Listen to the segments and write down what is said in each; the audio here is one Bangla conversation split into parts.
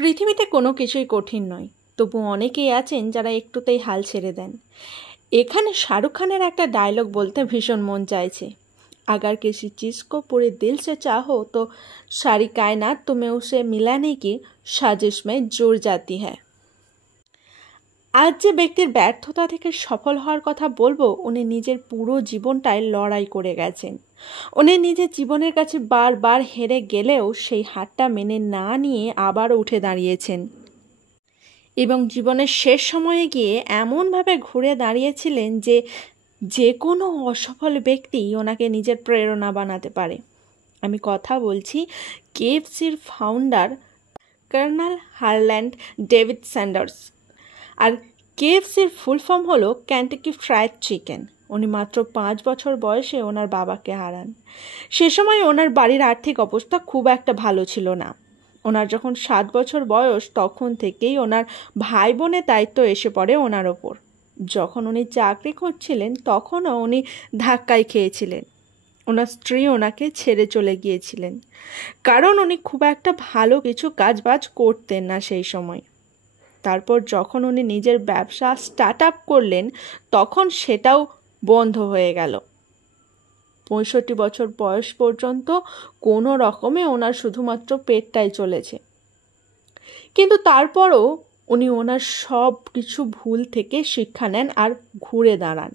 পৃথিবীতে কোনো কিছুই কঠিন নয়, তবু অনেকেই আছেন যারা একটুতেই হাল ছেড়ে দেন। এখানে শাহরুখ খানের একটা ডায়লগ বলতে ভীষণ মন চাইছে, अगर किसी चीज़ को पूरे दिल से चाहो तो सारी कायनात तुम्हें उसे मिलाने की साजिश में जुड़ जाती है। আজ যে ব্যক্তির ব্যর্থতা থেকে সফল হওয়ার কথা বলবো, উনি নিজের পুরো জীবনটায় লড়াই করে গেছেন। উনি নিজের জীবনের কাছে বারবার হেরে গেলেও সেই হারটা মেনে না নিয়ে আবারও উঠে দাঁড়িয়েছেন এবং জীবনের শেষ সময়ে গিয়ে এমনভাবে ঘুরে দাঁড়িয়েছিলেন যে যে কোনো অসফল ব্যক্তি ওনাকে নিজের প্রেরণা বানাতে পারে। আমি কথা বলছি কেএফসির founder colonel Harland David Sanders. আর কেএফসির ফুল ফর্ম হলো কেন্টাকি ফ্রাইড চিকেন। উনি মাত্র 5 বছর বয়সে ওনার বাবাকে হারান। সে সময় ওনার বাড়ির আর্থিক অবস্থা খুব একটা ভালো ছিল না। ওনার যখন 7 বছর বয়স, তখন থেকেই ওনার ভাই বোনের দায়িত্ব এসে পড়ে ওনার ওপর। যখন উনি চাকরি করছিলেন তখনও উনি ধাক্কায় খেয়েছিলেন। ওনার স্ত্রী ওনাকে ছেড়ে চলে গিয়েছিলেন, কারণ উনি খুব একটা ভালো কিছু কাজবাজ করতেন না সেই সময়। তারপর যখন উনি নিজের ব্যবসা স্টার্ট আপ করলেন, তখন সেটাও বন্ধ হয়ে গেল। 65 বছর বয়স পর্যন্ত কোনো রকমে ওনার শুধুমাত্র পেটটাই চলেছে। কিন্তু তারপরও উনি ওনার সব কিছু ভুল থেকে শিক্ষা নেন আর ঘুরে দাঁড়ান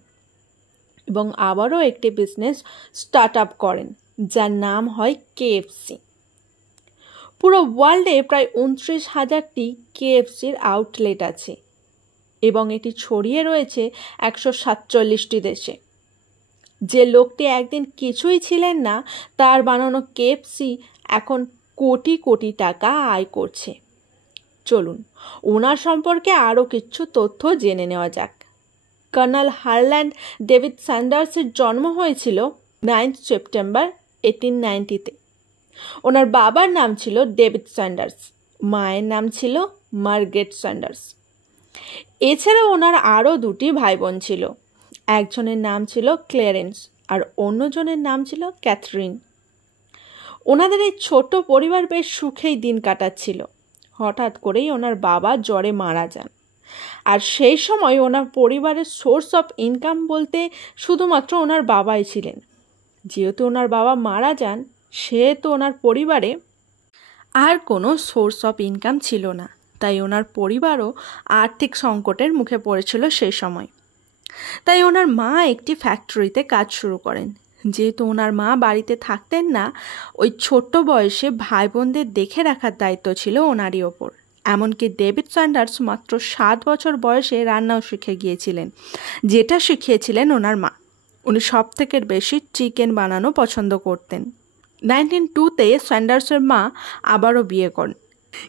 এবং আবারও একটি বিজনেস স্টার্ট আপ করেন, যার নাম হয় কেএফসি। পুরো ওয়ার্ল্ডে প্রায় 29,000টি কেএফসির আউটলেট আছে এবং এটি ছড়িয়ে রয়েছে 147টি দেশে। যে লোকটি একদিন কিছুই ছিলেন না, তার বানানো কেএফসি এখন কোটি কোটি টাকা আয় করছে। চলুন ওনার সম্পর্কে আরও কিছু তথ্য জেনে নেওয়া যাক। কর্নেল হারল্যান্ড ডেভিড স্যান্ডার্সের জন্ম হয়েছিল 9 সেপ্টেম্বর 1890-তে। ওনার বাবার নাম ছিল ডেভিড স্যান্ডার্স, মায়ের নাম ছিল মার্গারেট স্যান্ডার্স। এছাড়াও ওনার আরও 2টি ভাই বোন ছিল। একজনের নাম ছিল ক্লেরেন্স আর অন্যজনের নাম ছিল ক্যাথরিন। ওনাদের এই ছোট পরিবার বেশ সুখেই দিন কাটাচ্ছিল। হঠাৎ করেই ওনার বাবা জ্বরে মারা যান। আর সেই সময় ওনার পরিবারের সোর্স অফ ইনকাম বলতে শুধুমাত্র ওনার বাবাই ছিলেন। যেহেতু ওনার বাবা মারা যান, সেহেতু ওনার পরিবারে আর কোনো সোর্স অফ ইনকাম ছিল না। তাই ওনার পরিবারও আর্থিক সংকটের মুখে পড়েছিল সেই সময়। তাই ওনার মা একটি ফ্যাক্টরিতে কাজ শুরু করেন। যেহেতু ওনার মা বাড়িতে থাকতেন না, ওই ছোট্ট বয়সে ভাই বোনদের দেখে রাখার দায়িত্ব ছিল ওনারই ওপর। এমনকি ডেভিড স্যান্ডার্স মাত্র 7 বছর বয়সে রান্নাও শিখে গিয়েছিলেন, যেটা শিখিয়েছিলেন ওনার মা। উনি সব থেকে বেশি চিকেন বানানো পছন্দ করতেন। 1902-তে স্যান্ডার্সের মা আবারও বিয়ে করেন।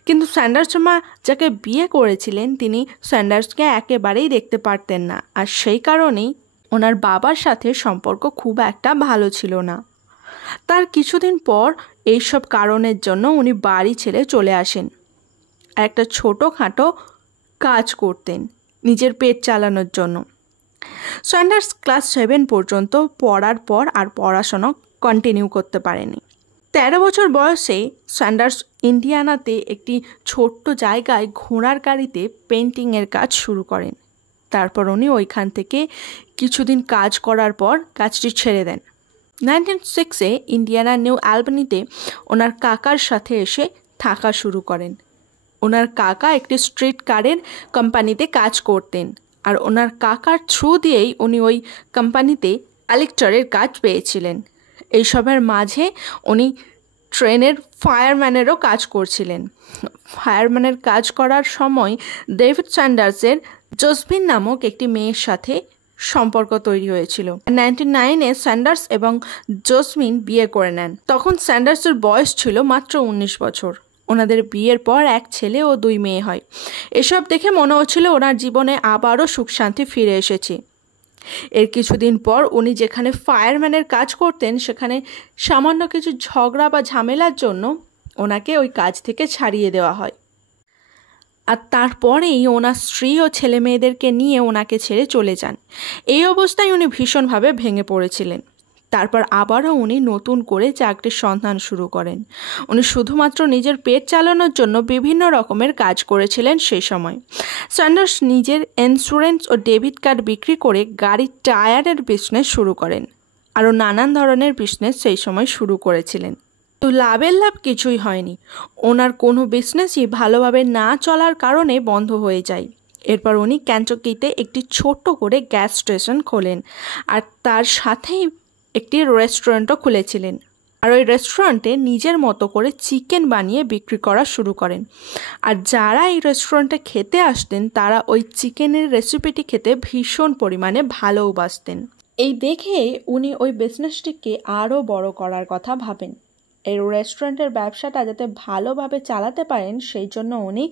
কিন্তু স্যান্ডার্সের মা যাকে বিয়ে করেছিলেন, তিনি স্যান্ডার্সকে একেবারেই দেখতে পারতেন না। আর সেই কারণেই ওনার বাবার সাথে সম্পর্ক খুব একটা ভালো ছিল না। তার কিছুদিন পর এইসব কারণের জন্য উনি বাড়ি ছেড়ে চলে আসেন। একটা ছোটোখাটো কাজ করতেন নিজের পেট চালানোর জন্য। স্যান্ডার্স ক্লাস 7 পর্যন্ত পড়ার পর আর পড়াশোনা কন্টিনিউ করতে পারেনি। 13 বছর বয়সে স্যান্ডার্স ইন্ডিয়ানাতে একটি ছোট্ট জায়গায় ঘোড়ার গাড়িতে পেন্টিংয়ের কাজ শুরু করেন। তারপর উনি ওইখান থেকে কিছুদিন কাজ করার পর কাজটি ছেড়ে দেন। 1906-এ ইন্ডিয়ানা নিউ অ্যালবানিতে ওনার কাকার সাথে এসে থাকা শুরু করেন। ওনার কাকা একটি স্ট্রিট কারের কোম্পানিতে কাজ করতেন, আর ওনার কাকার থ্রু দিয়েই উনি ওই কোম্পানিতে কালেক্টরের কাজ পেয়েছিলেন। এইসবের মাঝে উনি ট্রেনের ফায়ারম্যানেরও কাজ করছিলেন। ফায়ারম্যানের কাজ করার সময় ডেভিড স্যান্ডার্সের জসমিন নামক একটি মেয়ের সাথে সম্পর্ক তৈরি হয়েছিল। 1909-এ স্যান্ডার্স এবং জসমিন বিয়ে করে নেন। তখন স্যান্ডার্সের বয়স ছিল মাত্র 19 বছর। ওনাদের বিয়ের পর এক ছেলে ও 2 মেয়ে হয়। এসব দেখে মনে হচ্ছিল ওনার জীবনে আবারও সুখ শান্তি ফিরে এসেছে। এর কিছুদিন পর উনি যেখানে ফায়ারম্যানের কাজ করতেন, সেখানে সামান্য কিছু ঝগড়া বা ঝামেলার জন্য ওনাকে ওই কাজ থেকে ছাড়িয়ে দেওয়া হয়। আর তারপরেই ওনার স্ত্রী ও ছেলে মেয়েদেরকে নিয়ে ওনাকে ছেড়ে চলে যান। এই অবস্থায় উনি ভীষণভাবে ভেঙে পড়েছিলেন। তারপর আবারও উনি নতুন করে চাকরির সন্ধান শুরু করেন। উনি শুধুমাত্র নিজের পেট চালানোর জন্য বিভিন্ন রকমের কাজ করেছিলেন সেই সময়। স্যান্ডার্স নিজের ইন্স্যুরেন্স ও ডেবিট কার্ড বিক্রি করে গাড়ির টায়ারের বিজনেস শুরু করেন। আরও নানান ধরনের বিজনেস সেই সময় শুরু করেছিলেন। তো লাভের লাভ কিছুই হয়নি। ওনার কোনো বিজনেসই ভালোভাবে না চলার কারণে বন্ধ হয়ে যায়। এরপর উনি ক্যান্টাকিতে একটি ছোট্ট করে গ্যাস স্টেশন খোলেন, আর তার সাথেই একটি রেস্টুরেন্টও খুলেছিলেন। আর ওই রেস্টুরেন্টে নিজের মতো করে চিকেন বানিয়ে বিক্রি করা শুরু করেন। আর যারা এই রেস্টুরেন্টে খেতে আসতেন তারা ওই চিকেনের রেসিপিটি খেতে ভীষণ পরিমাণে ভালোবাসতেন। এই দেখে উনি ওই বিজনেসটিকে আরও বড় করার কথা ভাবেন। এই রেস্টুরেন্টের ব্যবসাটা যাতে ভালোভাবে চালাতে পারেন সেই জন্য উনি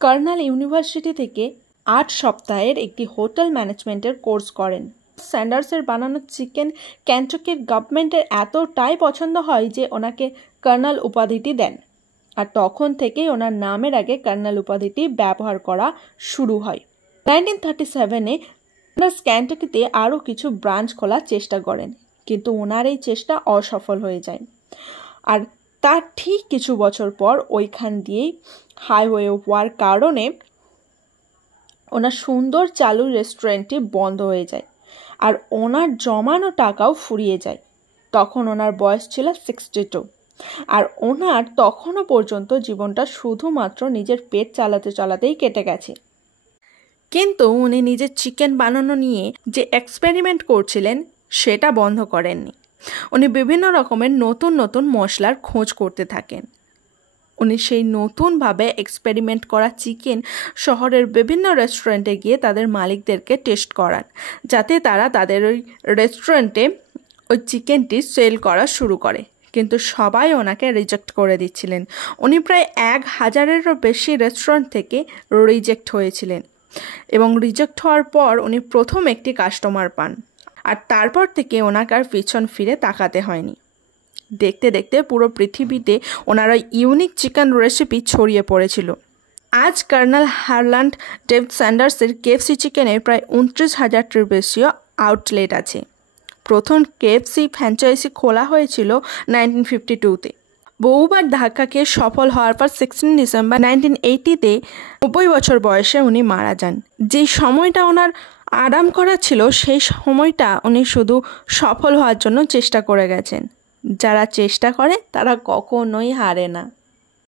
কর্নেল ইউনিভার্সিটি থেকে 8 সপ্তাহের একটি হোটেল ম্যানেজমেন্টের কোর্স করেন। স্যান্ডার্সের বানানো চিকেন ক্যান্টাকির গভর্নমেন্টের এতটাই পছন্দ হয় যে ওনাকে কর্নেল উপাধিটি দেন। আর তখন থেকেই ওনার নামের আগে কর্নেল উপাধিটি ব্যবহার করা শুরু হয়। 1937-এ ক্যান্টাকিতে আরও কিছু ব্রাঞ্চ খোলার চেষ্টা করেন, কিন্তু ওনার এই চেষ্টা অসফল হয়ে যায়। আর তার ঠিক কিছু বছর পর ওইখান দিয়েই হাইওয়ে হওয়ার কারণে ওনার সুন্দর চালু রেস্টুরেন্টটি বন্ধ হয়ে যায়, আর ওনার জমানো টাকাও ফুরিয়ে যায়। তখন ওনার বয়স ছিল 62, আর ওনার তখনও পর্যন্ত জীবনটা শুধুমাত্র নিজের পেট চালাতেই কেটে গেছে। কিন্তু উনি নিজের চিকেন বানানো নিয়ে যে এক্সপেরিমেন্ট করছিলেন সেটা বন্ধ করেননি। উনি বিভিন্ন রকমের নতুন নতুন মশলার খোঁজ করতে থাকেন। উনি সেই নতুনভাবে এক্সপেরিমেন্ট করা চিকেন শহরের বিভিন্ন রেস্টুরেন্টে গিয়ে তাদের মালিকদেরকে টেস্ট করান, যাতে তারা তাদের ওই রেস্টুরেন্টে ওই চিকেনটি সেল করা শুরু করে। কিন্তু সবাই ওনাকে রিজেক্ট করে দিচ্ছিলেন। উনি প্রায় 1000-এরও বেশি রেস্টুরেন্ট থেকে রিজেক্ট হয়েছিলেন, এবং রিজেক্ট হওয়ার পর উনি প্রথম একটি কাস্টমার পান। আর তারপর থেকে ওনাকে আর পিছন ফিরে তাকাতে হয়নি। দেখতে দেখতে পুরো পৃথিবীতে ওনার ওই ইউনিক চিকেন রেসিপি ছড়িয়ে পড়েছিল। আজ কর্নেল হারল্যান্ড ডেভিড স্যান্ডার্সের কেএফসি চিকেনের প্রায় 29,000-টির বেশিও আউটলেট আছে। প্রথম কেএফসি ফ্র্যাঞ্চাইজি খোলা হয়েছিল 1952-তে। বহুবার ধাক্কা খেয়ে সফল হওয়ার পর 16 ডিসেম্বর 1980-তে 90 বছর বয়সে উনি মারা যান। যে সময়টা ওনার আরাম করা ছিল সেই সময়টা উনি শুধু সফল হওয়ার জন্য চেষ্টা করে গেছেন। যারা চেষ্টা করে তারা কখনোই হারে না।